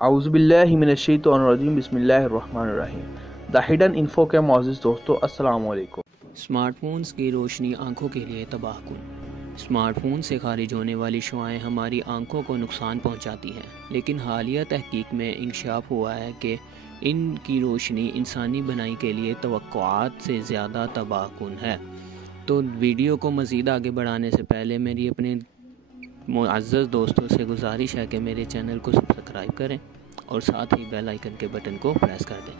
औज़ुबिल्लाहि मिनश्शैतानिर्रजीम बिस्मिल्लाहिर्रहमानिर्रहीम। The hidden info के मोअज़्ज़िज़ दोस्तों, अस्सलाम वालेकुम। स्मार्टफोन्स की रोशनी आंखों के लिए तबाह कुन। स्मार्टफोन से खारिज होने वाली शुआएं हमारी आंखों को नुकसान पहुंचाती हैं, लेकिन हालिया तहकीक में इंकशाफ हुआ है कि इनकी रोशनी इंसानी बनाई के लिए तवक्कुआत से ज़्यादा तबाह कुन है। तो वीडियो को मज़ीद आगे बढ़ाने से पहले मेरी अपने मुअज़्ज़ज़ दोस्तों से गुजारिश है कि मेरे चैनल को सब्सक्राइब करें और साथ ही बेल आइकन के बटन को प्रेस कर दें।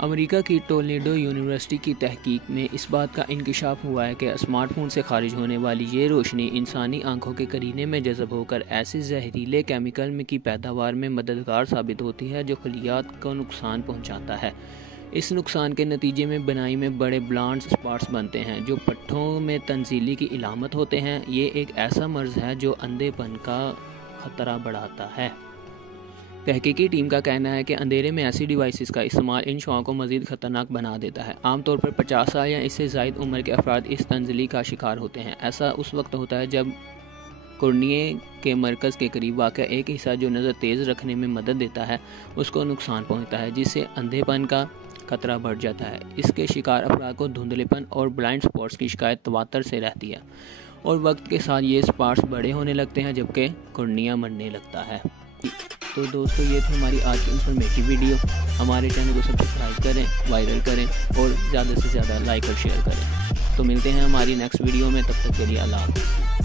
अमेरिका की टोलेडो यूनिवर्सिटी की तहकीक में इस बात का इंकशाफ हुआ है कि स्मार्टफोन से खारिज होने वाली ये रोशनी इंसानी आंखों के करीने में जज़ब होकर ऐसे जहरीले केमिकल की पैदावार में मददगार साबित होती है जो खलियात को नुकसान पहुंचाता है। इस नुकसान के नतीजे में बनाई में बड़े ब्लाइंड स्पॉट्स बनते हैं जो पट्ठों में तंजीली की इलामत होते हैं। ये एक ऐसा मर्ज़ है जो अंधेपन का ख़तरा बढ़ाता है। तहकीकी टीम का कहना है कि अंधेरे में ऐसी डिवाइसेस का इस्तेमाल इन शुआओं को मज़ीद ख़तरनाक बना देता है। आमतौर पर 50 साल या इससे ज़ायद उम्र के अफराद इस तंजीली का शिकार होते हैं। ऐसा उस वक्त होता है जब कुर्निए के मरकज़ के करीब वाक़या एक हिस्सा जो नज़र तेज़ रखने में मदद देता है उसको नुकसान पहुँचता है, जिससे अंधेपन का खतरा बढ़ जाता है। इसके शिकार अफराद को धुंधलेपन और ब्लाइंड स्पॉट्स की शिकायत तवातर से रहती है और वक्त के साथ ये स्पॉट्स बड़े होने लगते हैं जबकि कुर्निया मरने लगता है। तो दोस्तों, ये थी हमारी आज की इंफॉर्मेटिव वीडियो। हमारे चैनल को सब्सक्राइब करें, वायरल करें और ज़्यादा से ज़्यादा लाइक और शेयर करें। तो मिलते हैं हमारी नेक्स्ट वीडियो में, तब तक के लिए अल्लाह हाफ़िज़।